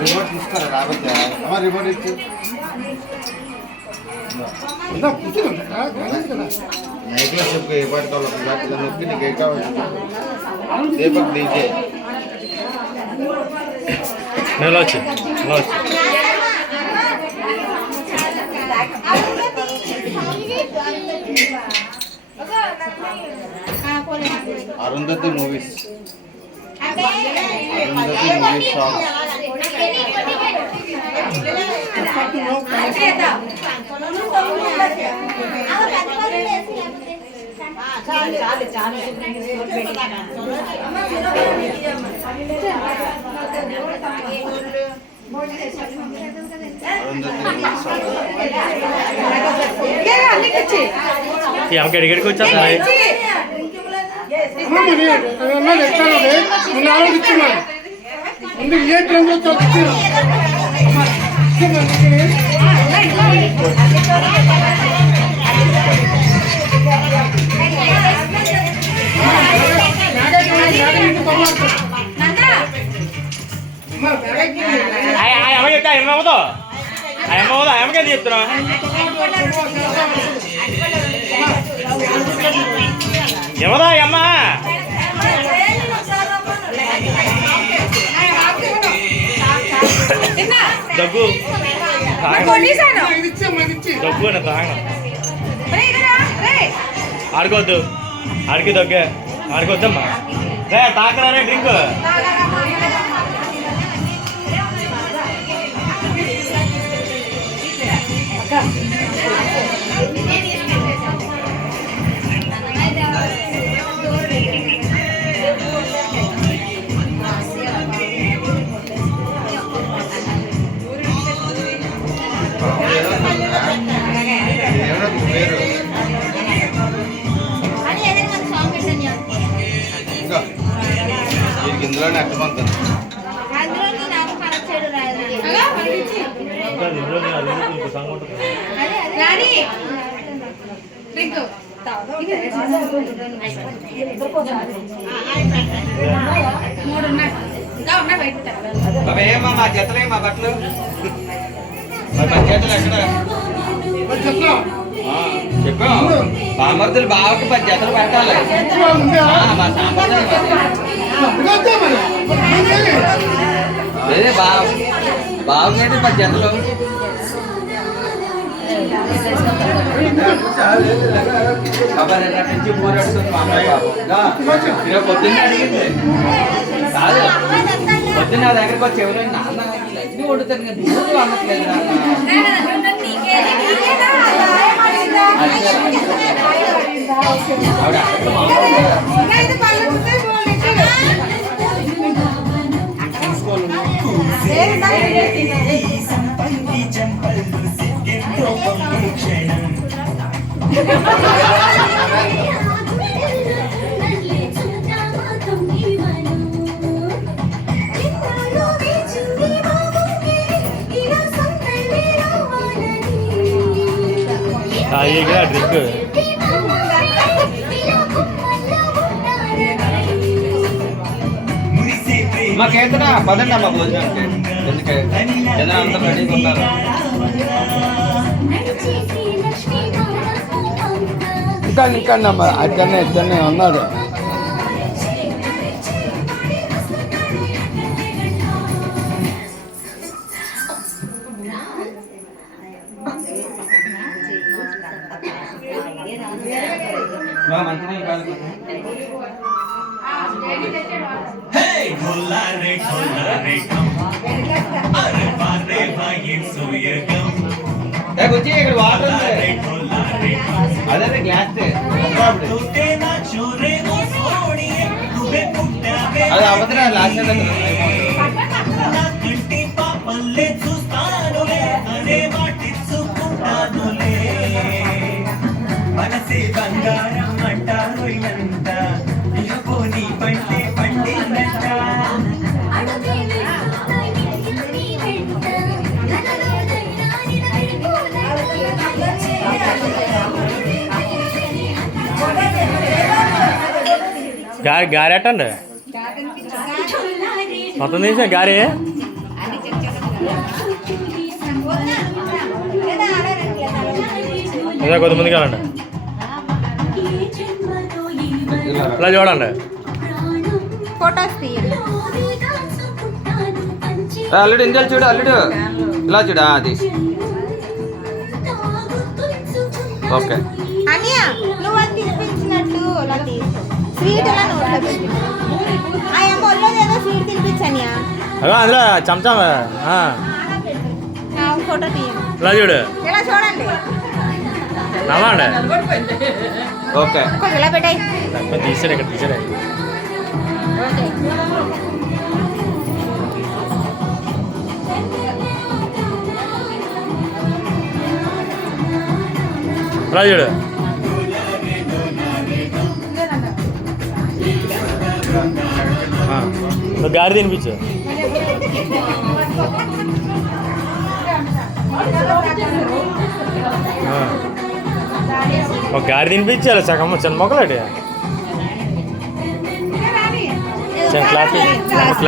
Remote తీసుకోరా రాబోతే అమ్మ remote ఇచ్చి నైట్లో చెప్పు ఏ పాట కావాలి నొప్పి నీకు ఏ కావాలి దీపక్ డీజే వచ్చి అరుంధతి మూవీస్ సాంగ్స్ ఆమెకి ఎక్కడికి వచ్చాను అమ్మ చెప్తా ఏమవుతో అమ్మకే చెప్తున్నా ఏమదా అమ్మ దగ్గు దగ్గు అని తాగ ఆడుకోవద్దు ఆడికి దగ్గే ఆడుకోవద్దమ్మా రే తాకరా రే డ్రింక్ ఇందులోనే అర్థమవుతుంది ఏమా మా జతలే మా బట్టలు మా చేతులు ఎక్కడ చెప్పాం బామర్దులు బావకి 10 జతలు పెట్టాలి మా సాంప్రదాయం లేదే బావకైతే 10 జతలు నుంచి పోరాడుతుంది మా అమ్మాయి బాబు పొద్దున్నే అడిగింది కాదు పొద్దున్న నా దగ్గరకు వచ్చి ఎవరు నాన్న అన్ని వండుతాను కదా రోజు అనట్లేదు డ్రింక్ మాకేంటనా పదండి అమ్మా భోజనానికి ఎందుకే జనం అంతా రెడీగా ఉన్నారు ఇక్కడ అమ్మా అక్కడనే ఉన్నారు మంచినీళ్ళు కావాలి. వచ్చి ఇక్కడ వాటర్ ఉంది. అదే గ్లాస్ అది అవతల లాస్ట్ మనసే బంగారం అంటారు ఎంత పోనీ పంటే పండిందంట గారి అట్టండి మొత్తం తీసా గారి అదే కొద్దిమంది కావాలండి ఇలా చూడండి ఫోటోస్ తీయండి. అల్లుడు ఇంజల్ చూడు అల్లుడు ఇలా చూడు అది ఓకే. అనియ నువ్వు అది తినిపించినట్టు అలా తీసుకో. స్వీట్ అలా నోట్లో పెట్టు. ఆ అమ్మ ఒళ్ళోదేదో స్వీట్ తినిపించనియా. అదో అందులో చమచం ఫోటో తీయండి. ఇలా చూడు ఇలా చూడండి. నవ్వండి ఓకే. కొంచెం ఇలా పెట్టాయి. తీసాడు ఇక్కడ తీసాడు ఓకే. ఇలా చూడు నువ్వు గారి తినిపించు ఒక గారి తినిపించాలి సగం చిన్న మొక్కలాంటి చిన్న క్లాత్ క్లాత్